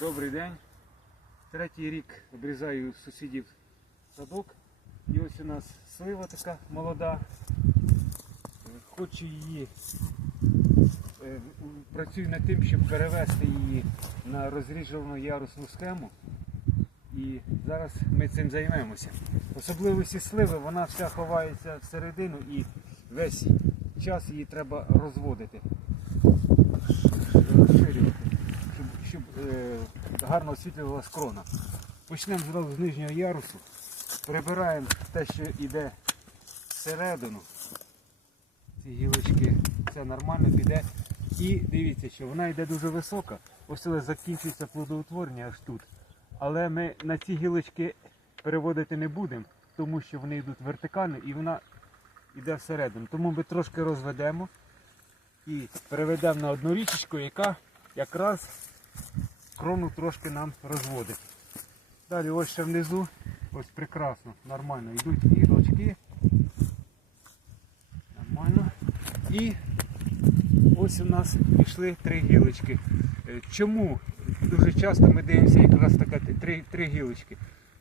Добрий день. Третій рік обрізаю сусідів садок. І ось у нас слива така молода. Е, Хочу її, е, працюю над тим, щоб перевести її на розріджувану ярусну схему. І зараз ми цим займемося. Особливості сливи, вона вся ховається всередину і весь час її треба розводити, розширювати, щоб, е, гарно освітлювалась крона. Почнемо зразу з нижнього ярусу. Прибираємо те, що йде всередину. Ці гілочки, це нормально піде. І дивіться, що вона йде дуже висока. Ось але закінчується плодоутворення аж тут. Але ми на ці гілочки переводити не будемо, тому що вони йдуть вертикально і вона йде всередину. Тому ми трошки розведемо і переведемо на одну річечку, яка якраз крону трошки нам розводить. Далі ось ще внизу, ось прекрасно, нормально йдуть гілочки. Нормально. І ось у нас пішли три гілочки. Е, Чому дуже часто ми дивимося якраз така три, три гілочки?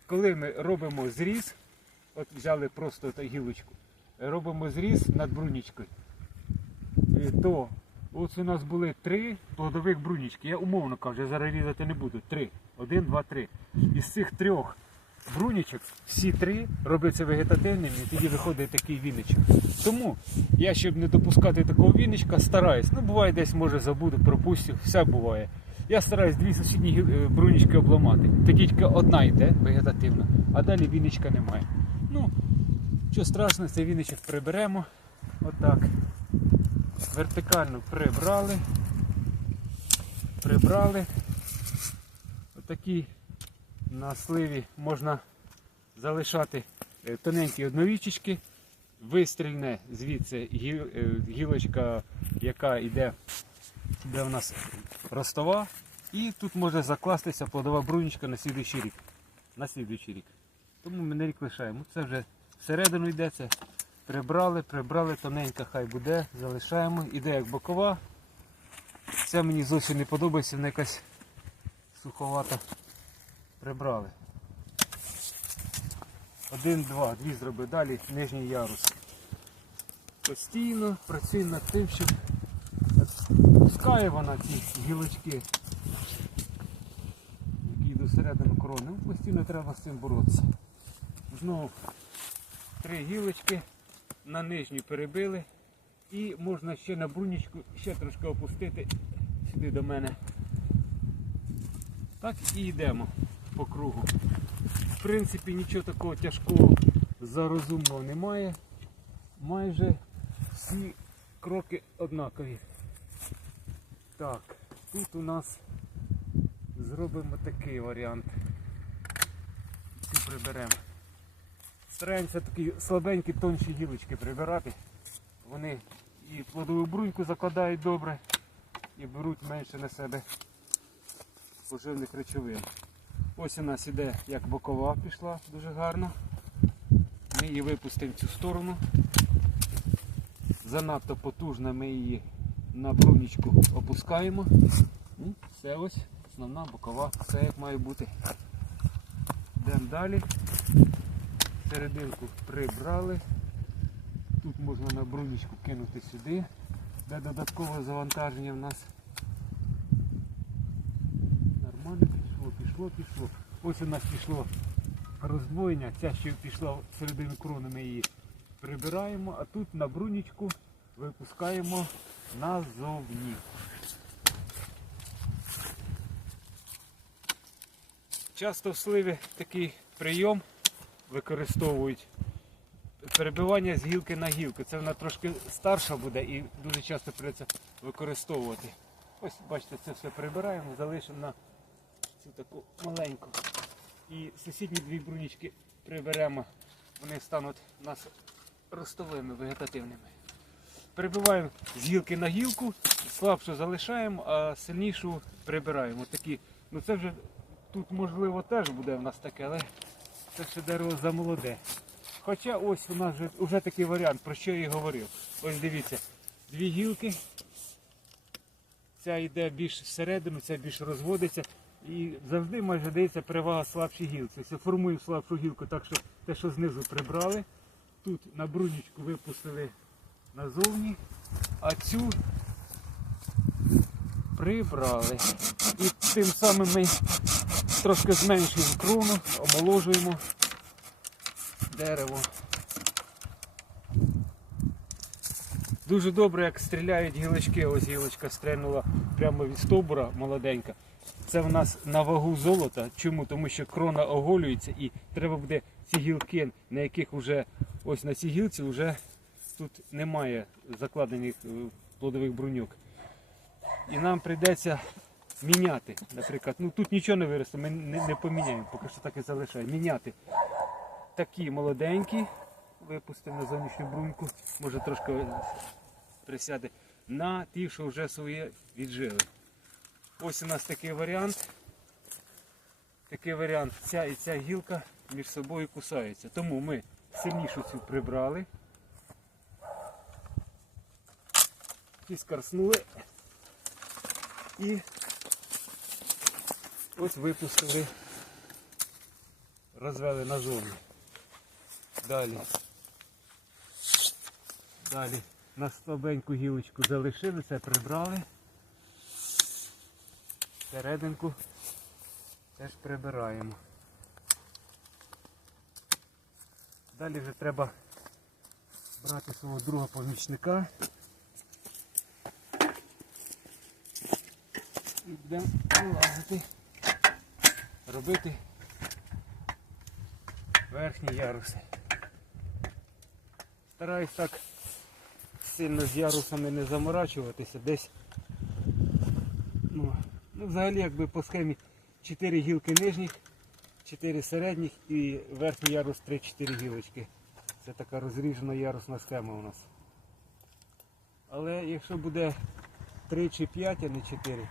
Коли ми робимо зріз, от взяли просто гілочку, робимо зріз над брунічкою, е, то ось у нас були три плодових брунічки. Я умовно кажу, зараз різати не буду. Три. Один, два, три. Із цих трьох брунічок всі три робляться вегетативними і тоді виходить такий віничок. Тому я, щоб не допускати такого віничка, стараюсь. Ну, буває, десь може забуду, пропустив, все буває. Я стараюсь дві сусідні е, брунічки обламати. Тоді тільки одна йде вегетативна, а далі віничка немає. Ну, що страшно, цей віничок приберемо. Отак. Вертикально прибрали. Прибрали. Отакі на сливі можна залишати е, тоненькі однорічечки, вистрільне звідси е, гілочка, яка йде, де в нас ростова, і тут може закластися плодова брунічка на слідуючий рік. На слідуючий рік. Тому ми не рік лишаємо. Це вже всередину йде, це прибрали, прибрали, тоненька хай буде, залишаємо. Іде як бокова. Це мені зовсім не подобається, вона якась суховата прибрали. Один, два, дві зроби. Далі нижній ярус. Постійно працюю над тим, щоб пускає вона ці гілочки, які йдуть всередину корони. Ну, Постійно треба з цим боротися. Знову три гілочки на нижню перебили. І можна ще на брунічку ще трошки опустити сюди до мене. Так і йдемо по кругу. В принципі, нічого такого тяжкого зарозумного немає. Майже всі кроки однакові. Так, тут у нас зробимо такий варіант. Цю приберемо. Стараємося такі слабенькі тонші гілочки прибирати. Вони і плодову бруньку закладають добре і беруть менше на себе поживних речовин. Ось у нас іде як бокова пішла дуже гарно. Ми її випустимо в цю сторону. Занадто потужно ми її на брунічку опускаємо. Ну, Все ось основна бокова, все як має бути. Йдемо далі. Серединку прибрали. Тут можна на брунічку кинути сюди, де додаткове завантаження в нас. Нормально пішло, пішло, пішло. Ось у нас пішло роздвоєння, ця ще пішла середину крони, ми її прибираємо, а тут на брунічку випускаємо назовні. Часто в сливі такий прийом використовують перебивання з гілки на гілку. Це вона трошки старша буде і дуже часто придеться використовувати. Ось бачите, це все прибираємо, залишимо на цю таку маленьку. І сусідні дві брунічки приберемо, вони стануть у нас ростовими, вегетативними. Перебиваємо з гілки на гілку, слабшу залишаємо, а сильнішу прибираємо. Такі, ну це вже тут можливо теж буде в нас таке, але це ще дерево замолоде. Хоча ось у нас вже, вже такий варіант, про що я і говорив. Ось дивіться, дві гілки. Ця йде більш всередину, ця більш розводиться. І завжди майже дається перевага слабшій гілці. Це формуємо слабшу гілку, так що те, що знизу прибрали, тут на брунічку випустили назовні, а цю прибрали. І тим самим ми трошки зменшуємо крону, омоложуємо дерево. Дуже добре, як стріляють гілочки. Ось гілочка стрельнула прямо від стовбура молоденька. Це в нас на вагу золота. Чому? Тому що крона оголюється і треба буде ці гілки, на яких вже ось на цій гілці вже тут немає закладених е, плодових бруньок. І нам прийдеться міняти, наприклад. Ну тут нічого не виросте, ми не, не поміняємо, поки що так і залишаємо. Міняти такі молоденькі, випустимо на зовнішню бруньку, може трошки присяде, на ті, що вже своє віджили. Ось у нас такий варіант. Такий варіант. Ця і ця гілка між собою кусаються. Тому ми сильнішу цю прибрали. Фіскарснули і ось випустили, розвели назовні. Далі. Далі на слабеньку гілочку залишили, це прибрали. Серединку теж прибираємо. Далі вже треба брати свого другого помічника. І будемо вилазити, робити верхні яруси. Стараюсь так сильно з ярусами не заморачуватися, десь ну, ну взагалі якби по схемі 4 гілки нижніх, 4 середніх і верхній ярус 3-4 гілочки. Це така розріжена ярусна схема у нас. Але якщо буде 3 чи 5, а не 4,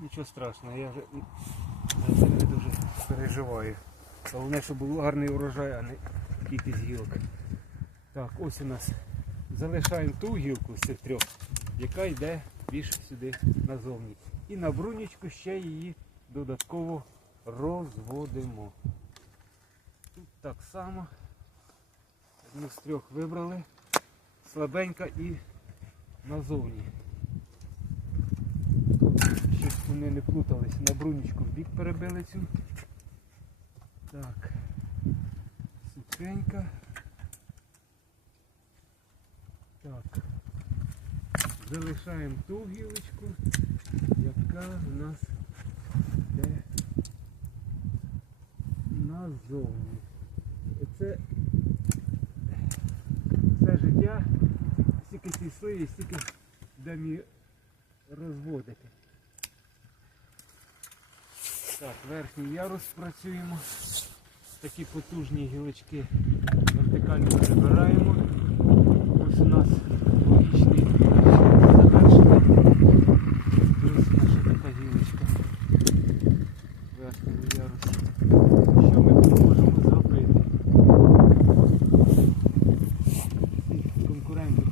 нічого страшного, я вже за це не дуже переживаю. Головне, щоб був гарний урожай, а не кількість гілок. Так, ось у нас залишаємо ту гілку з цих трьох, яка йде більш сюди назовні. І на брунічку ще її додатково розводимо. Тут так само. Одну з трьох вибрали. Слабенька і назовні. Щоб вони не плутались. На брунічку в бік перебили цю. Так. Сухенька. Так. Залишаємо ту гілочку, яка в нас йде назовні. Це все життя, стільки ці сливи, стільки її розводити. Так, верхній ярус працюємо. Такі потужні гілочки вертикально прибираємо. Ось у нас логічний завершення. Ось наша така гілочка. Верхнього ярусу. Що ми тут можемо зробити? Всіх конкурентів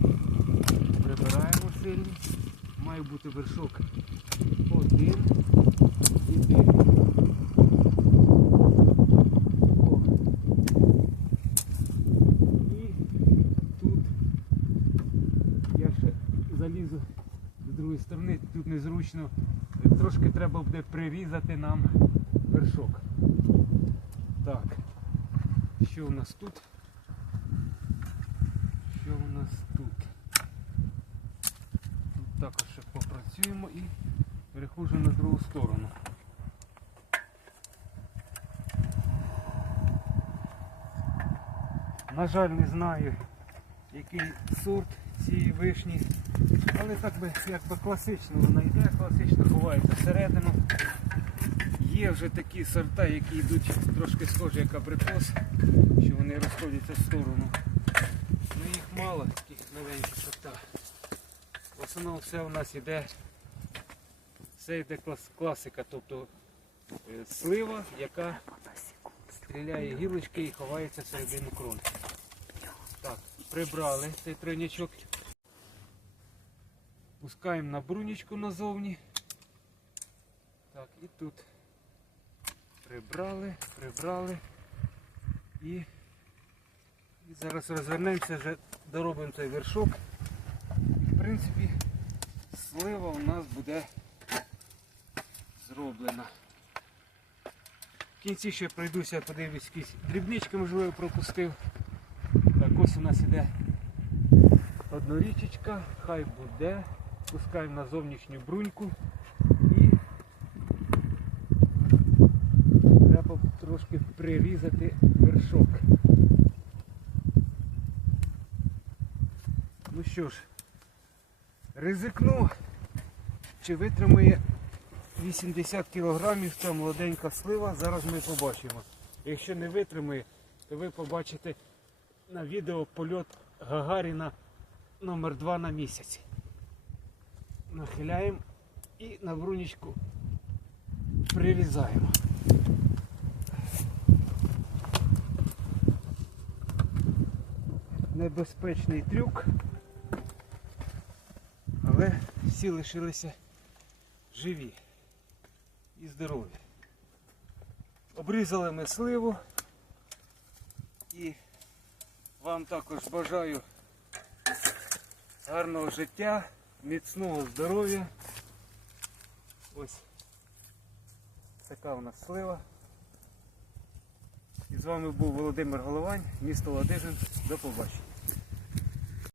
прибираємо сильно. Має бути вершок один і дев'ять. О. І тут я ще залізу з другої сторони, тут. Трошки треба буде прирізати нам вершок. Так, що у нас тут? Що у нас тут? Тут також ще попрацюємо і переходжу на другу сторону. На жаль, не знаю, який сорт цієї вишні, але так би якби класично вона йде, класично ховається всередину. Є вже такі сорта, які йдуть трошки схожі як абрикос, що вони розходяться в сторону. Ну їх мало, таких новеньких сорта. В основному все у нас йде, все йде клас- класика, тобто е, слива, яка стріляє гілочки і ховається всередину крони. Так, прибрали цей тройнячок. Пускаємо на брунічку назовні. Так, і тут прибрали, прибрали. І, і зараз розвернемося, вже доробимо цей вершок. В принципі, слива у нас буде зроблена. В кінці ще пройдуся, подивлюсь, якісь дрібнички, можливо, пропустив. Так, ось у нас іде однорічечка, хай буде. Пускаємо на зовнішню бруньку і треба трошки прирізати вершок. Ну що ж, ризикну, чи витримає 80 кілограмів ця молоденька слива, зараз ми побачимо. Якщо не витримає, то ви побачите на відео польот Гагаріна номер 2 на місяць. Нахиляємо і на брунічку прирізаємо. Небезпечний трюк, але всі лишилися живі і здорові. Обрізали ми сливу і вам також бажаю гарного життя, міцного здоров'я. Ось така у нас слива. І з вами був Володимир Головань, місто Ладижин. До побачення.